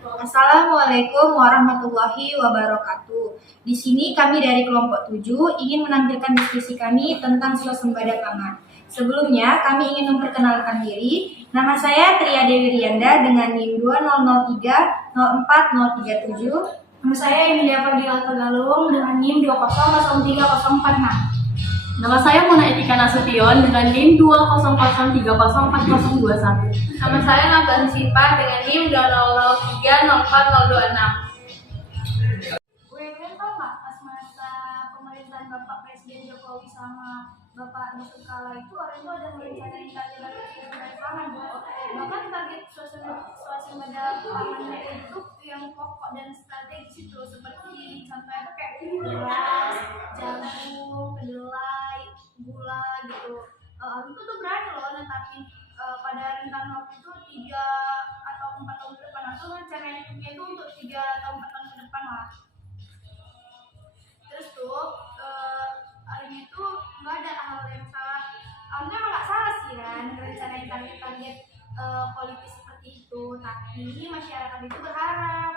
Assalamualaikum warahmatullahi wabarakatuh. Di sini kami dari kelompok 7 ingin menampilkan diskusi kami tentang swasembada pangan. Sebelumnya kami ingin memperkenalkan diri. Nama saya Tria Dewi Rianda dengan NIM 2003 04037. Nama saya Emilia Fadila Tagalung dengan NIM 2003046. Nama saya Mona Etika Nasution dengan NIM 200304021. Nama saya Nabila Sipa dengan NIM 200304026. Gue tau nggak pas masa pemerintahan Bapak Presiden Jokowi sama Bapak Yusuf Kala itu orang itu ada merencanain target pangan, bahkan target swasembada pangannya itu yang pokok dan strategis itu seperti contohnya kayak beras, jagung, kedelai, gula gitu. Itu tuh berani loh netapin pada rentang waktu itu 3 atau 4 tahun ke depan, atau rencanain itu untuk 3 atau 4 tahun ke depan lah. Terus tuh hari itu nggak ada hal yang salah. Alhamdulillah emang nggak salah sih kan rencanain target-target politis seperti itu, tapi masyarakat itu berharap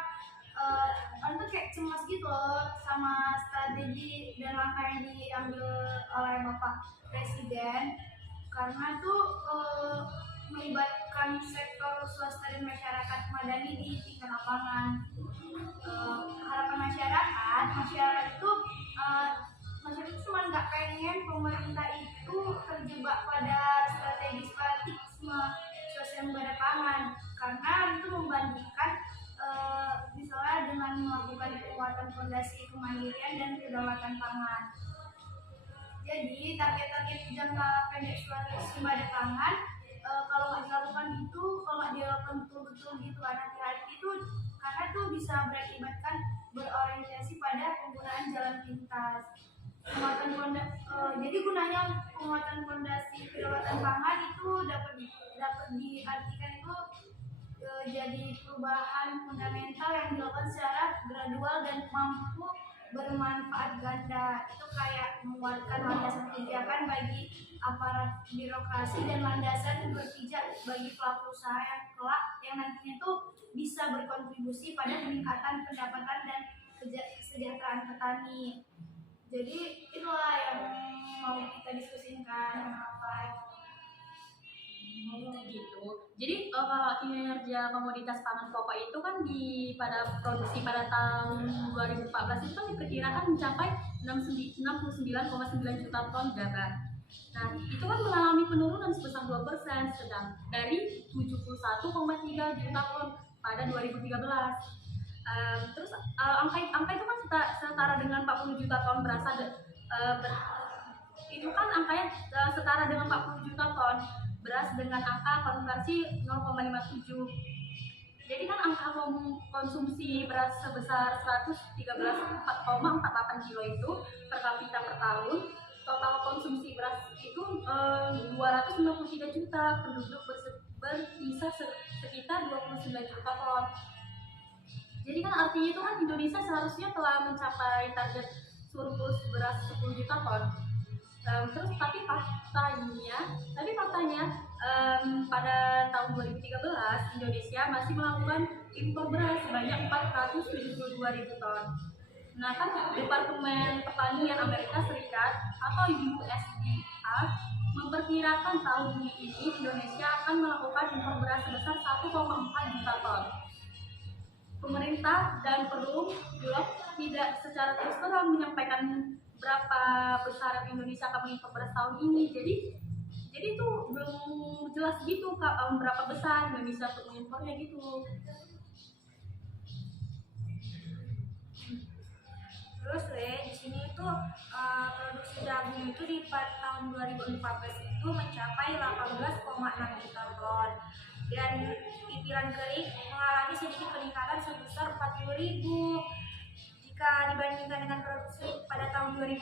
orang tuh kayak cemas gitu loh sama strategi dan langkah yang diambil oleh Bapak Presiden, karena tuh melibatkan sektor swasta dan masyarakat madani di tingkat lapangan. Harapan masyarakat itu cuma nggak pengen pemerintah itu terjebak pada strategi separatisme swasembada pangan, karena itu membandingkan misalnya dengan melakukan penguatan fondasi kemandirian dan kedaulatan pangan. Jadi target-target jangka pendek swasembada pangan kalau nggak dilakukan gitu, kalau nggak dilakukan betul-betul gitu hati-hati itu, karena itu bisa berakibatkan berorientasi pada penggunaan jalan pintas. Jadi gunanya penguatan fondasi kedaulatan pangan itu dapat diartikan itu jadi perubahan fundamental yang dilakukan secara gradual dan mampu bermanfaat ganda. Itu kayak menguatkan landasan kebijakan bagi aparat birokrasi dan landasan berpijak bagi pelaku usaha yang kelak yang nantinya tuh bisa berkontribusi pada peningkatan pendapatan dan kesejahteraan petani. Jadi itulah yang mau kita diskusikan apa gitu. Jadi kalau kinerja komoditas pangan pokok itu kan pada produksi pada tahun 2014 itu kan diperkirakan mencapai 69,9 juta ton gabah. Nah, itu kan mengalami penurunan sebesar 2%, sedang dari 71,3 juta ton pada 2013. Terus angka itu kan setara dengan 40 juta ton beras. Itu kan angkanya setara dengan 40 juta ton beras dengan angka konversi 0,57. Jadi kan angka konsumsi beras sebesar 113,48 kilo itu per kapita per tahun. Total konsumsi beras itu 253 juta, penduduk bersisa sekitar 29 juta ton. Jadi kan artinya itu kan Indonesia seharusnya telah mencapai target surplus beras 10 juta ton. Terus tapi faktanya pada tahun 2013 Indonesia masih melakukan impor beras sebanyak 472 ribu ton. Nah kan Departemen Pertanian Amerika Serikat atau USDA memperkirakan tahun ini Indonesia akan melakukan impor beras sebesar 1,4 juta ton. Pemerintah dan Perum Bulog tidak secara terus terang menyampaikan berapa besar Indonesia akan mengimpor beras tahun ini. Jadi itu belum jelas gitu berapa besar Indonesia untuk mengimpornya gitu. Terus di sini itu produksi jagung itu di tahun 2014 itu mencapai 18,6 juta ton, dan pipiran kering mengalami sedikit peningkatan sebesar 40.000. Jika dibandingkan dengan produksi pada tahun 2013,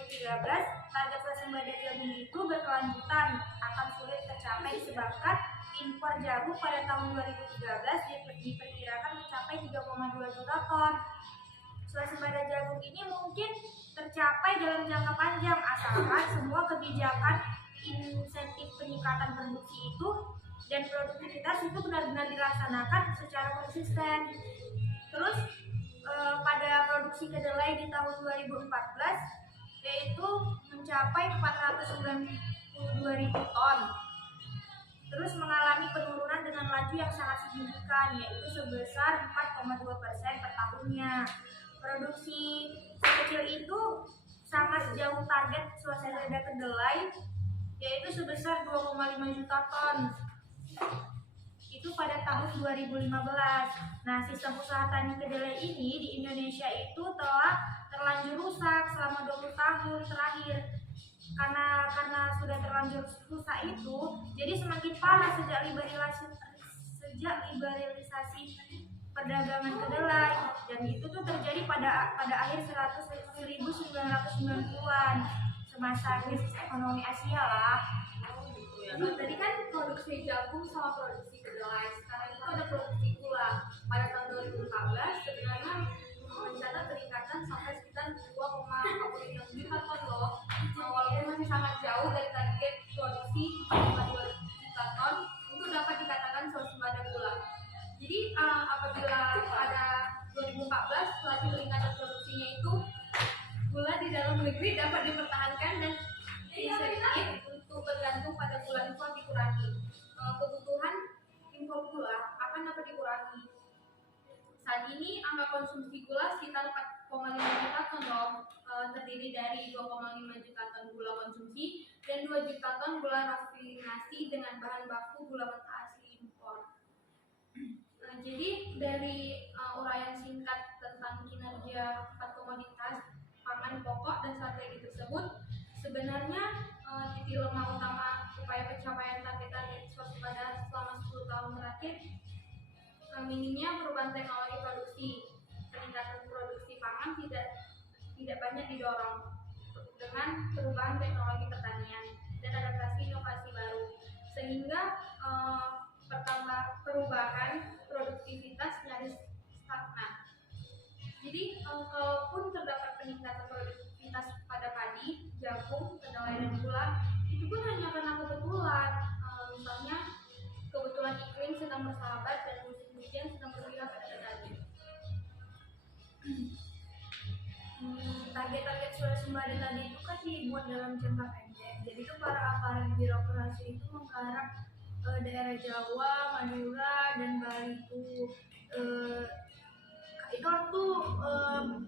target swasembada jagung itu berkelanjutan akan sulit tercapai disebabkan impor jagung pada tahun 2013 diperkirakan mencapai 3,2 juta ton. Swasembada jagung ini mungkin tercapai dalam jangka panjang asalkan semua kebijakan insentif peningkatan produksi itu dan produktivitas itu benar-benar dilaksanakan secara konsisten. Terus pada produksi kedelai di tahun 2014 yaitu mencapai 492.000 ton. Terus mengalami penurunan dengan laju yang sangat signifikan, yaitu sebesar 4,2% per tahunnya. Produksi sekecil itu sangat jauh target swasembada kedelai, yaitu sebesar 2,5 juta ton. Itu pada tahun 2015. Nah, sistem usaha tani kedelai ini di Indonesia itu telah terlanjur rusak selama 20 tahun terakhir. Karena sudah terlanjur rusak itu, jadi semakin parah sejak liberalisasi perdagangan kedelai, dan itu tuh terjadi pada akhir 1990-an, semasa krisis ekonomi Asia lah. Tadi kan produksi jagung sama produksi kedelai, sekarang itu ada produksi gula. Pada tahun 2014 sebenarnya mencatat peningkatan sampai sekitar 2,45 juta ton loh. Walaupun masih sangat jauh dari target produksi 4,2 juta ton, itu dapat dikatakan swasembada gula. Jadi apabila pada 2014 laju peningkatan produksinya itu, gula di dalam negeri dapat dipertahankan dan insentif untuk bergantung pada gula impor dikurangi. Kebutuhan impor gula akan dapat dikurangi. Saat ini angka konsumsi gula sekitar 4,5 juta ton dong, terdiri dari 2,5 juta ton gula konsumsi dan 2 juta ton gula rafinasi dengan bahan baku gula mentah asli impor. Jadi dari uraian singkat tentang kinerja 4 komoditas pangan pokok dan strategi tersebut, sebenarnya titik lemah utama upaya pencapaian target swasembada selama 10 tahun terakhir minimnya perubahan teknologi produksi. Peningkatan produksi pangan tidak banyak didorong dengan perubahan teknologi pertanian dan adaptasi inovasi baru, sehingga perubahan produktivitas nyaris stagnan. Jadi kalaupun terdapat peningkatan produktivitas pada padi, jagung, kedelai dan gula, itu pun hanya karena kebetulan. Misalnya kebetulan iklim sedang bersahabat dan musim hujan sedang berpihak pada petani. Target-target swasembada tadi itu kan dibuat dalam jangka pendek. Jadi itu para aparat birokrasi itu menggarap daerah Jawa, Madura, dan Bali itu waktu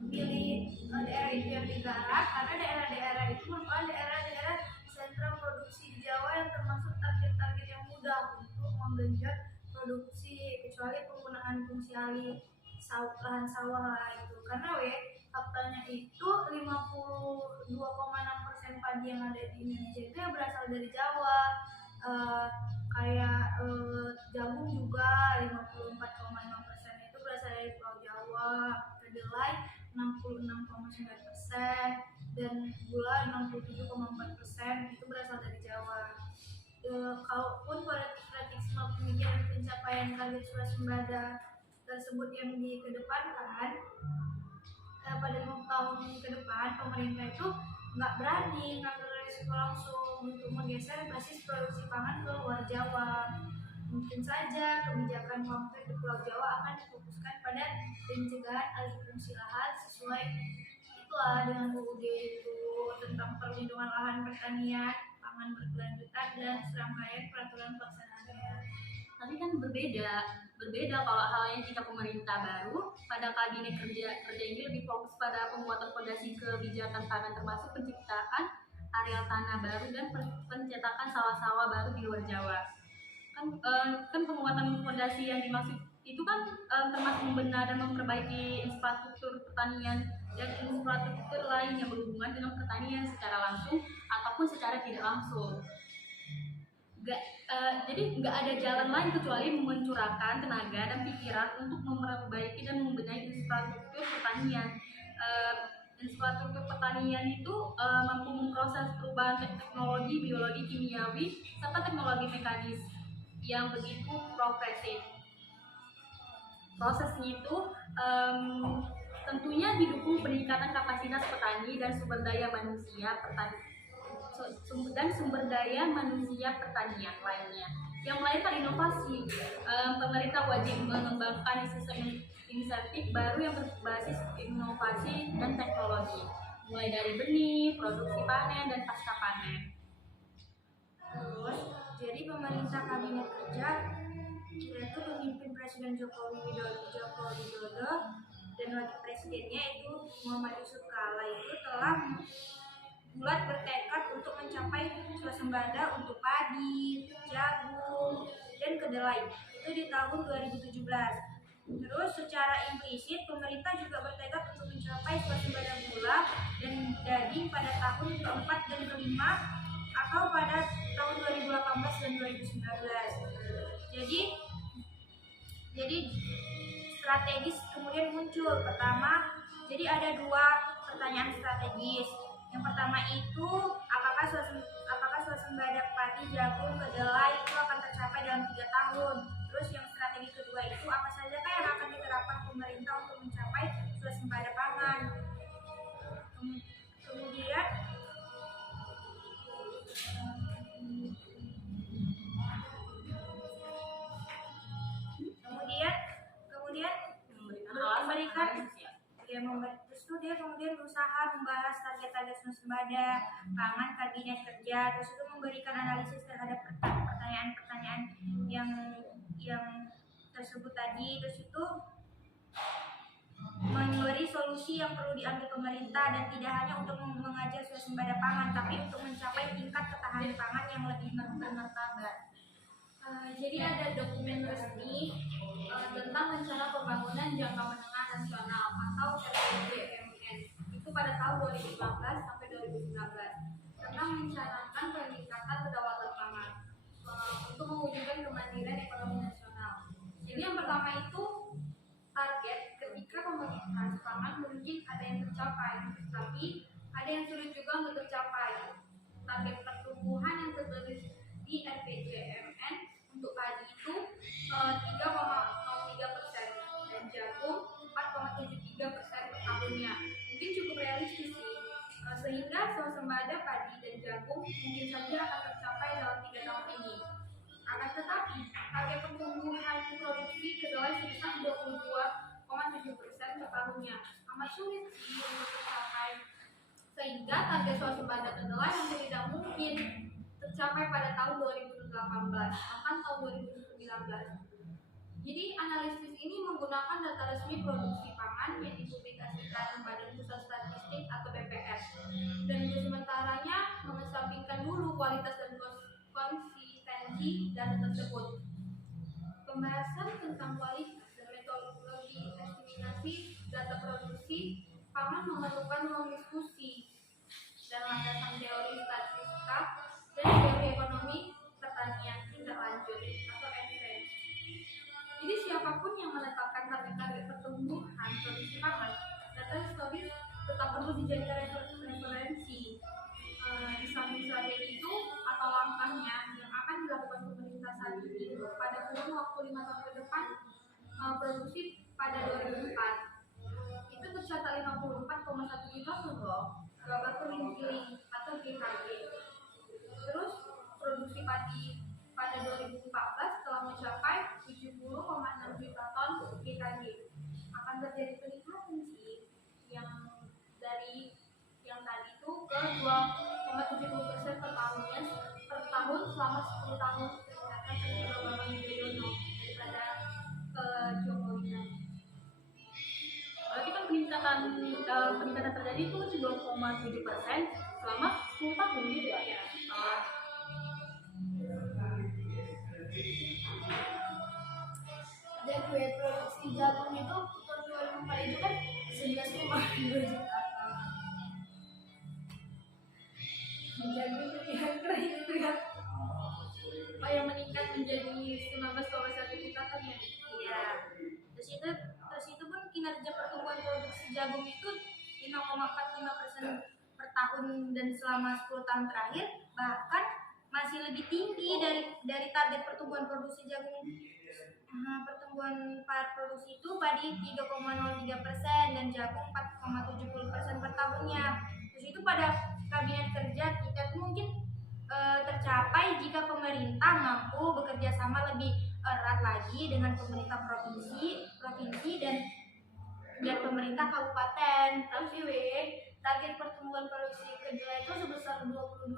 pilih daerah itu yang digarap karena daerah-daerah itu merupakan daerah-daerah sentra produksi di Jawa yang termasuk target-target yang mudah untuk menggenjot produksi, kecuali penggunaan fungsi alih lahan sawah lah itu. Karena faktanya itu 52,6% padi yang ada di Indonesia itu yang berasal dari Jawa. Kayak jagung juga 54,5% itu berasal dari Pulau Jawa, kedelai 66,9% dan gula 67,4% itu berasal dari Jawa. Kalaupun paradigma pemikiran pencapaian target swasembada tersebut yang dikedepankan pada 5 tahun ke depan, pemerintah itu nggak berani ngambil resiko langsung untuk menggeser basis produksi pangan ke luar Jawa. Mungkin saja kebijakan konkret di Pulau Jawa akan difokuskan pada pencegahan alih fungsi lahan sesuai itulah dengan UUD itu tentang perlindungan lahan pertanian, pangan berkelanjutan dan serangkaian peraturan pelaksanaannya. Tapi kan berbeda kalau halnya jika pemerintah baru pada kabinet kerja ini lebih fokus pada pembuatan fondasi kebijakan pangan termasuk penciptaan areal tanah baru dan pencetakan sawah-sawah baru di luar Jawa. Kan penguatan fondasi yang dimaksud itu kan termasuk membenar dan memperbaiki infrastruktur pertanian dan infrastruktur lain yang berhubungan dengan pertanian secara langsung ataupun secara tidak langsung. Jadi nggak ada jalan lain kecuali mencurahkan tenaga dan pikiran untuk memperbaiki dan membenahi infrastruktur pertanian. Infrastruktur pertanian itu mampu memproses perubahan teknologi, biologi, kimiawi, serta teknologi mekanis yang begitu progresif. Prosesnya itu tentunya didukung peningkatan kapasitas petani dan sumber daya manusia pertanian lainnya. yang melahirkan inovasi. Pemerintah wajib mengembangkan sistem insentif baru yang berbasis inovasi dan teknologi, mulai dari benih, produksi panen, dan pasca panen. Terus, jadi pemerintah kabinet kerja yaitu pemimpin Presiden Joko Widodo dan wakil presidennya itu Muhammad Yusuf Kala itu telah bulat bertekad untuk mencapai swasembada untuk padi, jagung, dan kedelai itu di tahun 2017. Terus secara implisit pemerintah juga bertekad untuk mencapai swasembada gula dan daging pada tahun keempat dan kelima atau pada tahun 2018 dan 2019. Jadi strategis kemudian muncul. Pertama, jadi ada dua pertanyaan strategis. Yang pertama itu apakah swasembada padi, jagung, kedelai itu akan tercapai dalam 3 tahun. Terus yang strategi kedua itu apa saja yang akan diterapkan pemerintah untuk mencapai swasembada pangan. Kemudian dia kemudian berusaha membahas target-target swasembada pangan kabinet kerja, terus itu memberikan analisis terhadap pertanyaan-pertanyaan yang tersebut tadi, terus itu memberi solusi yang perlu diambil pemerintah dan tidak hanya untuk mengajar swasembada pangan tapi untuk mencapai tingkat ketahanan pangan yang lebih bermartabat. Jadi ada dokumen resmi tentang rencana pembangunan jangka menengah nasional atau RPJMN itu pada tahun 2015 sampai 2019 tentang mencanangkan peningkatan kedaulatan pangan untuk mewujudkan kemandirian ekonomi nasional. Jadi yang pertama itu target ketika pembagian pangan mungkin ada yang tercapai, tapi ada yang sulit juga untuk tercapai. Target pertumbuhan yang tertulis di RPJMN untuk padi itu 3,03% dan jagung 4,73% per tahunnya. Mungkin cukup realistis sih, sehingga swasembada padi dan jagung mungkin saja akan tercapai dalam 3 tahun ini. Akan tetapi, target pertumbuhan produksi kedelai sebesar 22,7% per tahunnya amat sulit sih untuk tercapai, sehingga target swasembada kedelai hampir tidak mungkin tercapai pada tahun 2018 bahkan tahun 2019. Jadi analisis ini menggunakan data resmi produksi pangan yang dipublikasikan Badan Pusat Statistik atau BPS, dan sementaranya mengesampingkan dulu kualitas dan konsistensi data tersebut. Pembahasan tentang kualitas dan metodologi estimasi data produksi pangan memerlukan ruang diskusi dan landasan teori statistika dan teori ekonomi pertanian tindak lanjut atau advance. Jadi siapapun yang menetapkan target-target pertumbuhan produksi pangan, data historis tetap perlu dijadikan referensi. Di samping strategi itu atau langkahnya yang akan dilakukan pemerintah saat ini pada kurun waktu 5 tahun ke depan, produksi pada 2004 itu tercatat 54,1 juta ton loh, gabah kering atau GKG. Terus produksi padi pada 2014 telah mencapai 70,6 juta ton GKG. Akan terjadi peningkatan sih yang dari yang tadi itu ke 2,70% per tahun selama 10 tahun berdasarkan Susilo Bambang Yudhoyono daripada Jokowi. Berarti kan peningkatan terjadi itu 2,7% selama 10 tahun gitu ya? Dan kue produksi jagung itu tahun 2004 itu kan 11,2 juta. Jagung itu yang keren itu ya. Yang meningkat menjadi 19,1 juta kan ya? Iya. Terus itu pun kinerja pertumbuhan produksi jagung itu 5,45% per tahun dan selama 10 tahun terakhir, bahkan masih lebih tinggi dari target pertumbuhan produksi jagung. Pertumbuhan produksi itu padi 3,03% dan jagung 4,70% per tahunnya. Terus itu pada kabinet kerja kita tuh mungkin tercapai jika pemerintah mampu bekerja sama lebih erat lagi dengan pemerintah provinsi dan pemerintah kabupaten. Tapi target pertumbuhan produksi kedelai itu sebesar 22,7%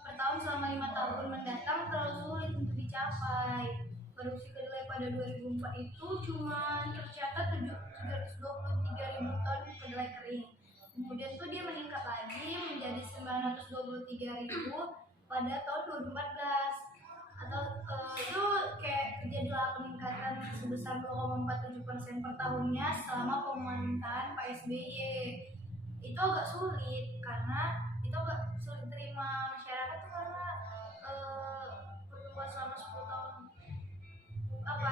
per tahun selama 5 tahun mendatang terlalu sulit untuk dicapai. Produksi kedelai pada 2004 itu cuma tercatat 323.000 ton kedelai kering. Kemudian tuh dia meningkat lagi menjadi 923.000 pada tahun 2014. Atau itu kayak terjadilah peningkatan sebesar 2,47% per tahunnya selama pemerintahan Pak SBY. Itu agak sulit karena itu agak sulit terima masyarakat tuh karena pertumbuhan selama 10 tahun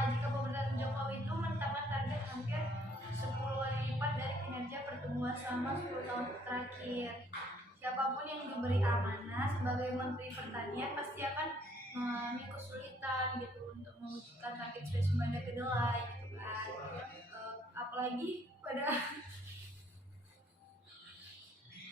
jika pemerintahan Jokowi itu menetapkan target hampir 10 kali lipat dari kinerja pertumbuhan selama 10 tahun terakhir. Siapapun yang diberi amanah sebagai Menteri Pertanian pasti akan mengalami kesulitan gitu untuk mewujudkan target swasembada kedelai gitu kan. Apalagi pada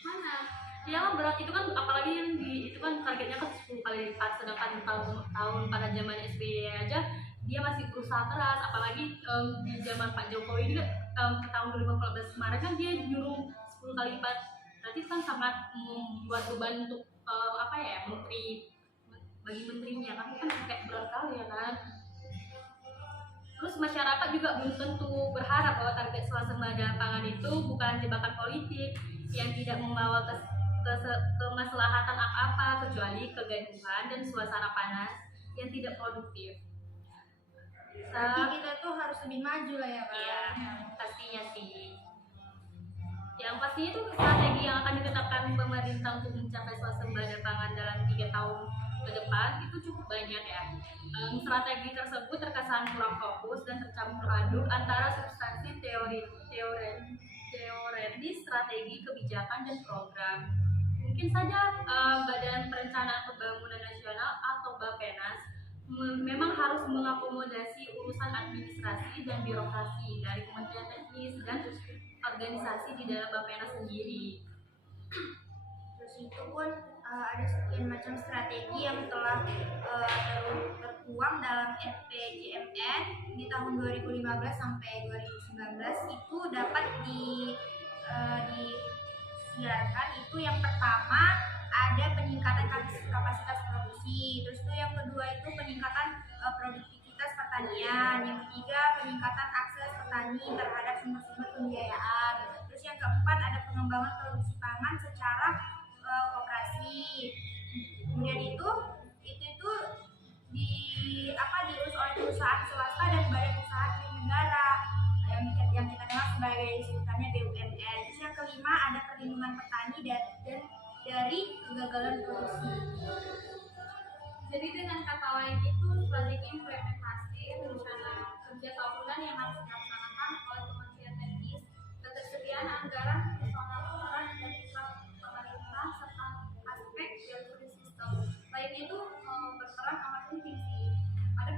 mana yang berat itu kan, apalagi yang itu kan targetnya kan 10 kali lipat, sedangkan tahun pada zaman SBY aja dia masih berusaha keras, apalagi di zaman Pak Jokowi juga ke tahun 2014 kemarin kan dia nyuruh 10 kali lipat. Berarti kan sangat membuat beban untuk menteri, bagi menterinya kan kayak berat kali ya kan. Terus masyarakat juga belum tentu berharap bahwa target swasembada pangan itu bukan jebakan politik yang tidak membawa kemaslahatan apa-apa kecuali kegaduhan dan suasana panas yang tidak produktif. berarti kita tuh harus lebih maju lah ya Pak. Iya, pastinya sih. Yang pastinya itu strategi yang akan ditetapkan pemerintah untuk mencapai swasembada pangan dalam 3 tahun ke depan itu cukup banyak ya. Strategi tersebut terkesan kurang fokus dan tercampur aduk antara substansi teoretis, strategi, kebijakan, dan program. Mungkin saja Badan Perencanaan Pembangunan Nasional atau Bappenas memang harus mengakomodasi urusan administrasi dan birokrasi dari Kementerian Teknis dan organisasi di dalam Bappenas sendiri. Terus itu pun ada sekian macam strategi yang telah tertuang dalam RPJMN di tahun 2015 sampai 2019 itu dapat disiarkan. Itu yang pertama ada peningkatan kapasitas produksi, terus itu yang kedua itu peningkatan produktivitas pertanian, yang ketiga peningkatan akses petani terhadap sumber-sumber pembiayaan, terus yang keempat ada pengembangan produksi pangan secara koperasi. Kemudian itu diurus oleh perusahaan swasta dan badan usaha milik negara yang kita kenal sebagai sebutannya BUMN. Terus yang kelima ada perlindungan petani dan dari kegagalan produksi. Jadi dengan kata lain itu strategi implementasi rencana kerja tahunan yang harus dilaksanakan oleh Kementerian Teknis, ketersediaan anggaran, personal peran dan iklan pemerintah serta aspek delivery system. Lain itu berperan amat penting sih pada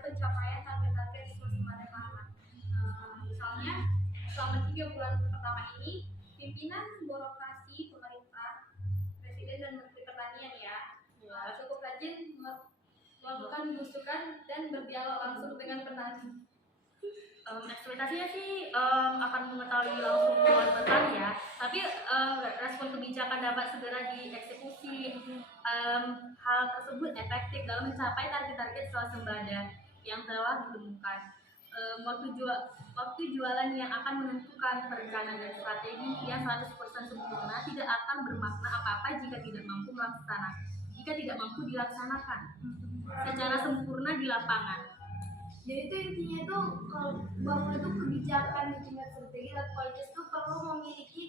pencapaian target-target swasembada pangan. Misalnya selama 3 bulan pertama ini pimpinan birokrasi pemerintah, presiden dan menteri pertanian cukup rajin melakukan belusukan dan berdialog langsung dengan petani. Ekspektasinya sih akan mengetahui langsung keluhan petani ya, tapi respon kebijakan dapat segera dieksekusi. Hal tersebut efektif dalam mencapai target-target swasembada yang telah ditemukan. Waktu jualan yang akan menentukan perencanaan dan strategi yang 100% sempurna tidak akan bermakna apa-apa jika tidak mampu dilaksanakan secara sempurna di lapangan. Jadi itu intinya tuh kalau bangun itu kebijakan di tingkat strategi dan politis itu perlu memiliki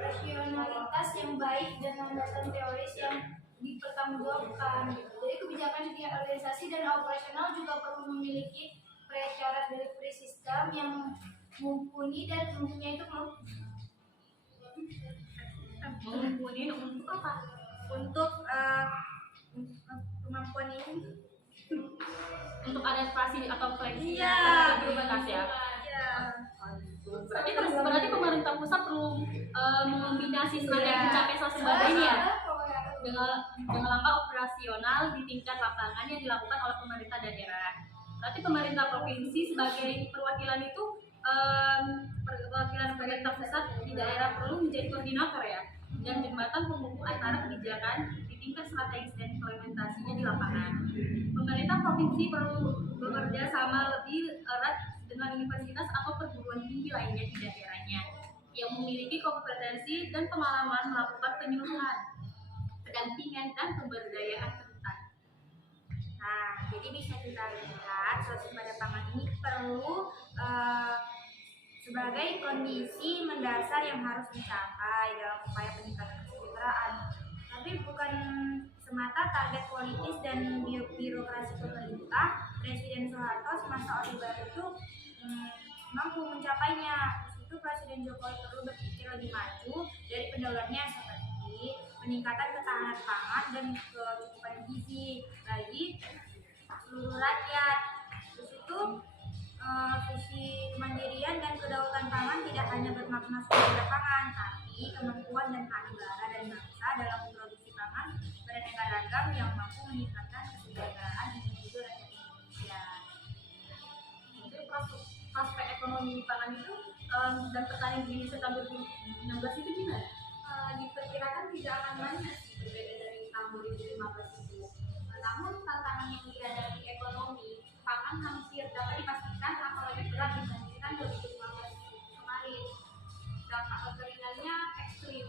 rasionalitas yang baik dan landasan teoris yang dipertanggungjawabkan. Jadi kebijakan di tingkat organisasi dan operasional juga perlu memiliki prasyarat delivery system yang mumpuni dan tentunya itu Mumpuni untuk apa? Untuk kemampuan ini Untuk adaptasi atau fleksibilitas ya. Iya. Berarti pemerintah pusat perlu mengombinasi strategi mencapai swasembada ini ya. Kalau yang dengan langkah operasional di tingkat lapangan yang dilakukan oleh pemerintah daerah. Berarti pemerintah provinsi sebagai perwakilan itu perwakilan pemerintah pusat di daerah perlu menjadi koordinator ya, dan jembatan penghubung antara kebijakan di tingkat strategis dan implementasinya di lapangan. Pemerintah provinsi perlu bekerja sama lebih erat dengan universitas atau perguruan tinggi lainnya di daerahnya yang memiliki kompetensi dan pengalaman melakukan penyuluhan, pendampingan, dan pemberdayaan rentan. Nah, jadi bisa kita lihat swasembada pangan ini perlu sebagai kondisi mendasar yang harus dicapai dalam upaya peningkatan kesejahteraan. Tapi bukan semata target politis dan birokrasi pemerintah. Presiden Soeharto semasa Orde Baru itu mampu mencapainya. Itu Presiden Jokowi perlu berpikir lebih maju dari pendahuluannya seperti peningkatan ketahanan pangan dan kecukupan gizi bagi seluruh rakyat. Terus itu visi kemandirian dan kedaulatan pangan tidak hanya bermakna sumber pangan, tapi kemampuan dan hak negara dan bangsa dalam memproduksi pangan beraneka ragam yang mampu meningkatkan kesejahteraan individu rakyat Indonesia. Jadi prospek ekonomi pangan itu dan pertanian di Indonesia tahun 2016 itu gimana? Diperkirakan tidak akan banyak berbeda dari tahun 2015 itu. Namun tantangan yang dihadapi ekonomi pangan hampir dapat dipastikan akan lebih berat dibandingkan 2015 kemarin. Dampak kekeringannya ekstrim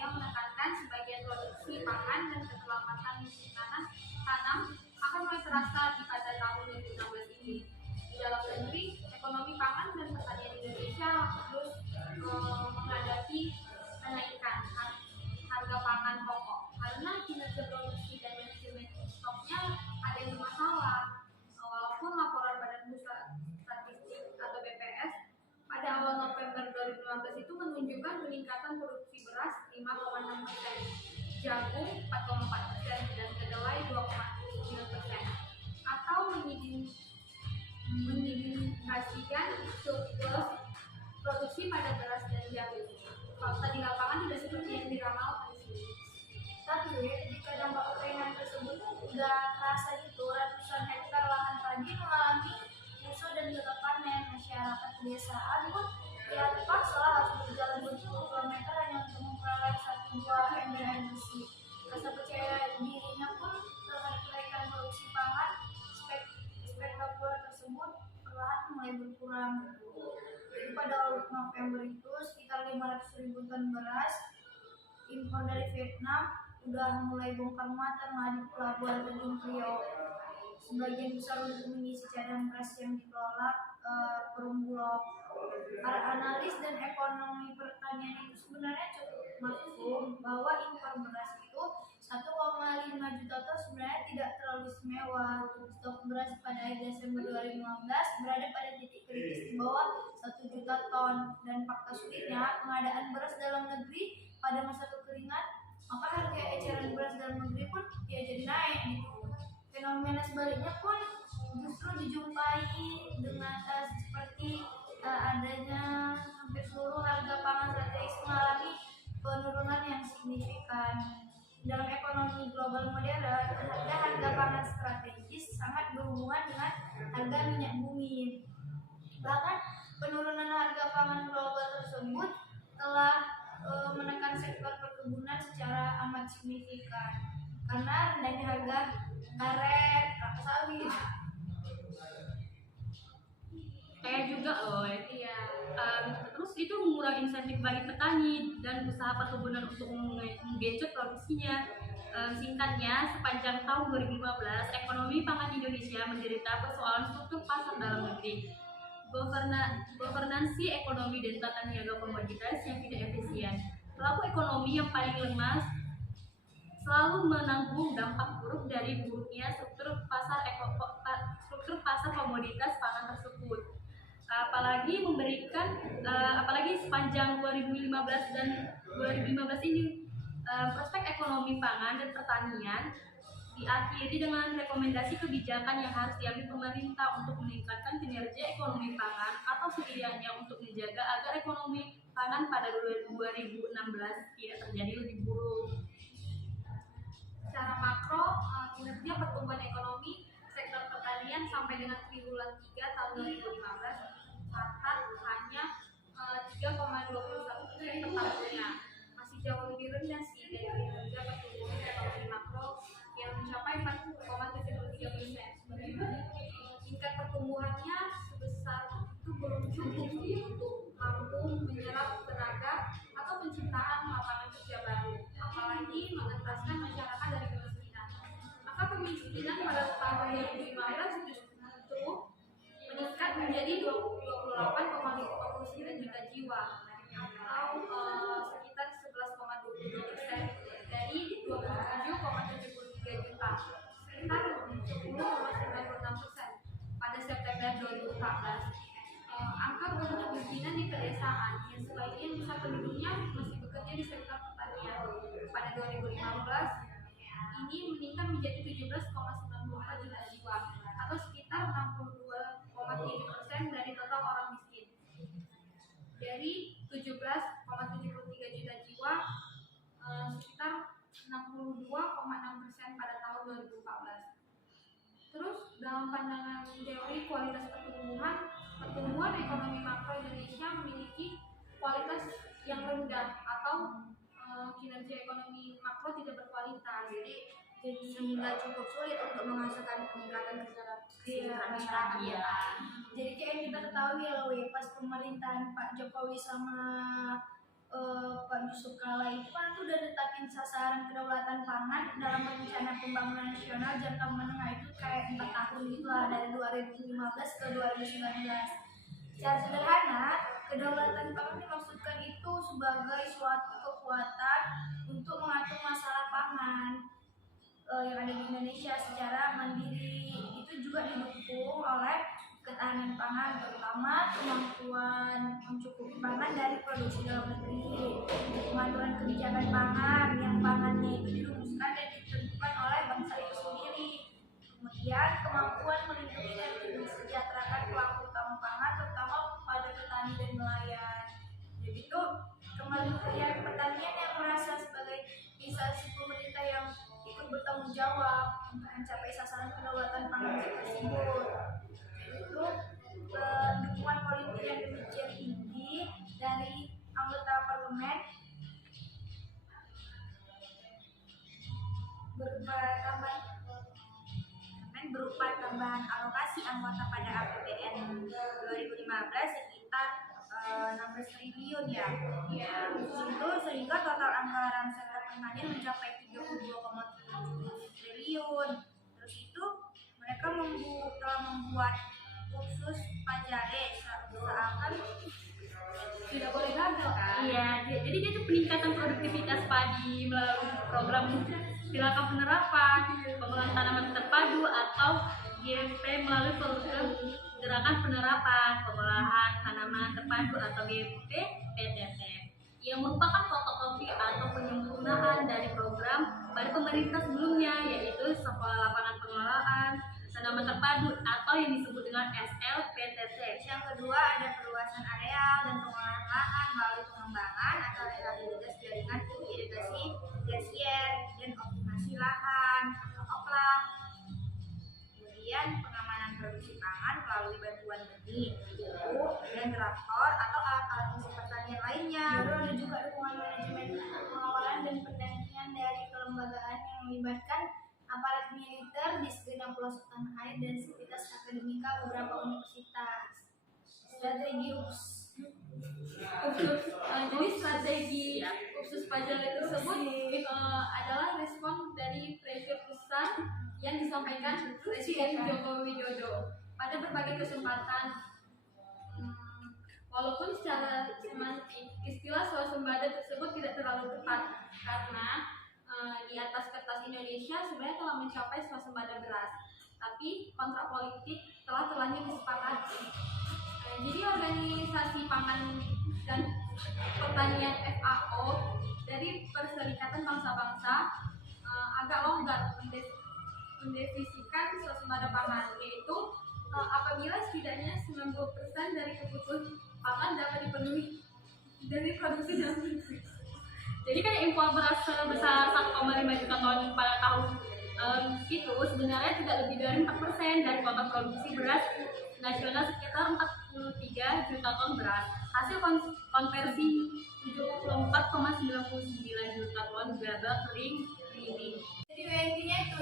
yang menekankan sebagian produksi pangan dan keselamatan musim tanam akan mulai terasa pada tahun 2016 ini. Di dalam negeri, ekonomi pangan dan pertanian Indonesia terus menghadapi kenaikan harga pangan pokok karena kinerja produksi dan manajemen stoknya ada yang bermasalah. Walaupun laporan Badan Pusat Statistik atau BPS pada awal November 2015 itu menunjukkan peningkatan produksi beras 5,6%, jagung 4,4%, dan kedelai 2,9%, atau mengindikasikan surplus produksi pada beras dan jagung. Fakta di lapangan tidak seperti yang diramalkan sih. Tapi jika dampak kekeringan tersebut tidak terasa gitu, ratusan hektar lahan padi mengalami musuh dan gagal panen. Masyarakat pedesaan pun ya terpaksa harus berjalan berpuluh kilometer hanya untuk memperoleh 1-2 ember air bersih. Rasa percaya dirinya pun terhadap kenaikan produksi pangan spektakuler tersebut perlahan mulai berkurang. Jadi pada November itu sekitar 500.000 ton beras impor dari Vietnam udah mulai bongkar muat di pelabuhan Tanjung Priok. Sebagian besar untuk mengisi cadangan beras yang dikelola Perum Bulog. Para analis dan ekonomi pertanian itu sebenarnya cukup mafhum bahwa impor beras itu 1,5 juta ton sebenarnya tidak terlalu istimewa. Stok beras pada Desember 2015 berada pada titik kritis di bawah 1 juta ton, dan fakta sulitnya pengadaan beras dalam negeri pada masa kekeringan, maka harga eceran beras dalam negeri pun ya jadi naik gitu. Fenomena sebaliknya pun justru dijumpai dengan seperti adanya hampir seluruh harga pangan strategis mengalami penurunan yang signifikan. Dalam ekonomi global modern, harga pangan strategis sangat berhubungan dengan harga minyak bumi. Bahkan penurunan harga pangan global tersebut telah menekan sektor perkebunan secara amat signifikan karena rendahnya harga karet, kelapa sawit. Kayak juga loh, Iya. terus itu mengurangi insentif bagi petani dan usaha perkebunan untuk menggenjot produksinya. Singkatnya, sepanjang tahun 2015, ekonomi pangan Indonesia menderita persoalan struktur pasar dalam negeri, governansi ekonomi dan tata niaga komoditas yang tidak efisien. Pelaku ekonomi yang paling lemah selalu menanggung dampak buruk dari buruknya struktur pasar komoditas pangan tersebut. Apalagi sepanjang 2015 dan 2015 ini prospek ekonomi pangan dan pertanian diakhiri dengan rekomendasi kebijakan yang harus diambil pemerintah untuk meningkatkan kinerja ekonomi pangan atau setidaknya untuk menjaga agar ekonomi pangan pada 2016 tidak terjadi lebih buruk. Secara makro, kinerja pertumbuhan ekonomi sektor pertanian sampai dengan triwulan 3 tahun 2015 tercatat hanya 3,21% per tahunnya. Masih jauh lebih rendah sih dari kinerja pertumbuhan ekonomi makro yang mencapai 4,73%. Tingkat pertumbuhannya sebesar itu belum cukup untuk mampu menyerap tenaga atau penciptaan lapangan kerja baru, apalagi mengentaskan masyarakat dari kemiskinan. Maka kemiskinan pada tahun 2015 justru meningkat menjadi 28,59 juta jiwa atau sekitar 11,22% dari 27,73 juta, sekitar 10,96% pada September 2014. Angka kemiskinan di pedesaan yang sebagian besar penduduknya masih bekerja di sektor pertanian pada 2015 ini meningkat menjadi 17,94 juta jiwa atau sekitar 62,3% dari total orang miskin. Dari 17,73 juta jiwa, sekitar 62,6% pada tahun 2014. Terus dalam pandangan teori kualitas pertumbuhan ekonomi makro Indonesia memiliki kualitas yang rendah atau kinerja ekonomi makro tidak berkualitas. Jadi sehingga cukup sulit untuk menghasilkan peningkatan kesejahteraan masyarakat. Iya. Jadi kayak yang kita ketahui loh, pas pemerintahan Pak Jokowi sama Pak Yusuf Kala itu kan tuh udah netapin sasaran kedaulatan pangan dalam rencana pembangunan nasional jangka menengah itu kayak 4 tahun gitu lah, dari 2015 ke 2019. Secara sederhana, kedaulatan pangan dimaksudkan itu sebagai suatu kekuatan untuk mengatur masalah pangan yang ada di Indonesia secara mandiri. Itu juga didukung oleh ketahanan pangan, terutama kemampuan mencukupi pangan dari produksi dalam negeri, pengaturan kebijakan pangan yang pangannya itu dirumuskan dan ditentukan oleh bangsa itu sendiri, kemudian kemampuan melindungi dan mensejahterakan pelaku utama pangan, terutama pada petani dan nelayan. Jadi itu Kementerian Pertanian yang merasa sebagai instansi pemerintah yang ikut bertanggung jawab untuk mencapai sasaran kedaulatan pangan tersebut. Itu dukungan politik yang demikian tinggi dari anggota parlemen berupa tambahan alokasi anggota pada APBN 2015 sekitar 16 triliun ya. Itu sehingga total anggaran sektor pertanian mencapai 32,7 triliun. Terus itu mereka telah membuat kursus pajale seakan Tidak boleh gagal kan? Iya, jadi dia tuh peningkatan produktivitas padi melalui program gerakan penerapan pengolahan tanaman terpadu atau GMP melalui program gerakan penerapan pengolahan tanaman terpadu atau GMP PTT yang merupakan fotokopi atau penyempurnaan dari program pada pemerintah sebelumnya, yaitu sekolah lapangan pengelolaan tanaman terpadu atau yang disebut dengan SLPTT. Yang kedua ada perluasan areal dan pengolahan lahan melalui pengembangan atau rehabilitasi jaringan irigasi tersier dan optimasi lahan (OPLA). Kemudian pengamanan produksi pangan melalui bantuan benih, pupuk, dan traktor atau alat-alat mesin pertanian lainnya. Lalu ada juga dukungan manajemen pengawalan dan pendampingan dari kelembagaan yang melibatkan aparat militer di segenap pelosok tanah air dan sivitas akademika beberapa universitas. Strategi Jadi strategi kursus pajale tersebut adalah respon dari pressure besar yang disampaikan Presiden Joko Widodo pada berbagai kesempatan. Walaupun secara semantik istilah swasembada tersebut tidak terlalu tepat karena di atas kertas Indonesia sebenarnya telah mencapai swasembada beras, tapi kontrak politik telah terlanjur disepakati. Jadi organisasi pangan dan pertanian FAO dari Perserikatan Bangsa-Bangsa agak longgar mendefinisikan swasembada pangan, yaitu apabila setidaknya 90% dari kebutuhan pangan dapat dipenuhi dari produksi dalam negeri. Jadi kan impor beras sebesar 1,5 juta ton pada tahun itu sebenarnya tidak lebih dari 4% dari total produksi beras nasional sekitar 43 juta ton beras. Hasil konversi 74,99 juta ton gabah kering ini. Jadi intinya itu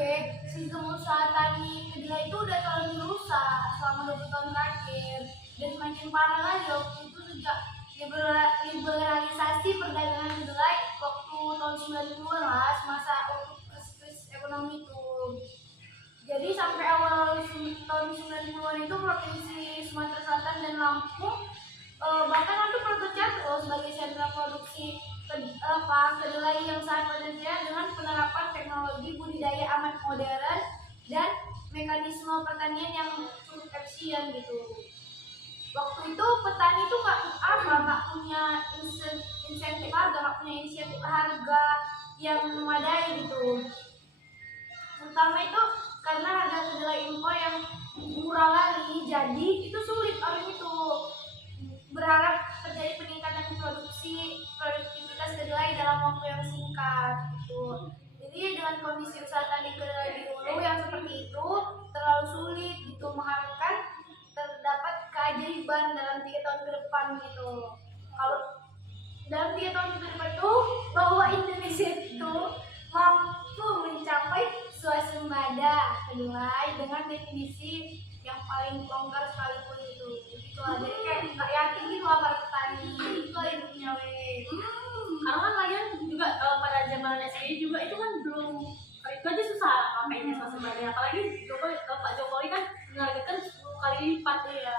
sistem usaha tani kedelai itu udah terlalu rusak selama 20 tahun terakhir, dan semakin parah lagi waktu itu sejak liberalisasi perdagangan kedelai waktu tahun 90-an lah, masa waktu krisis ekonomi itu. Jadi sampai awal tahun 90-an itu provinsi Sumatera Selatan dan Lampung bahkan hampir terjatuh sebagai sentra produksi kedelai yang sangat potensial dengan penerapan teknologi budidaya amat modern dan mekanisme pertanian yang cukup efisien gitu. Waktu itu petani itu nggak punya insentif harga, nggak punya insentif harga yang memadai gitu. Terutama itu karena harga kedelai impor yang murah lagi, jadi itu sulit orang itu berharap terjadi peningkatan produktivitas kedelai dalam waktu yang singkat gitu. Jadi dengan kondisi usaha tani kedelai di hulu yang seperti itu terlalu sulit gitu mengharapkan terdapat keajaiban dalam 3 tahun ke depan gitu. Kalau dalam 3 tahun ke depan itu bahwa Indonesia itu mampu mencapai swasembada kedelai dengan definisi yang paling longgar sekalipun itu aja. Kayak nggak yakin gitu lah para petani itu aja punya Karena kan lagian juga pada zaman SBY juga itu kan belum, itu aja susah ngapainnya swasembada, apalagi Pak Jokowi kan menargetkan 10 kali lipat ya.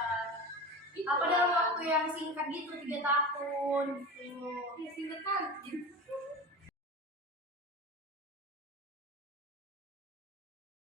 Apa dalam waktu yang singkat gitu 3 tahun gitu. Ya singkat kan.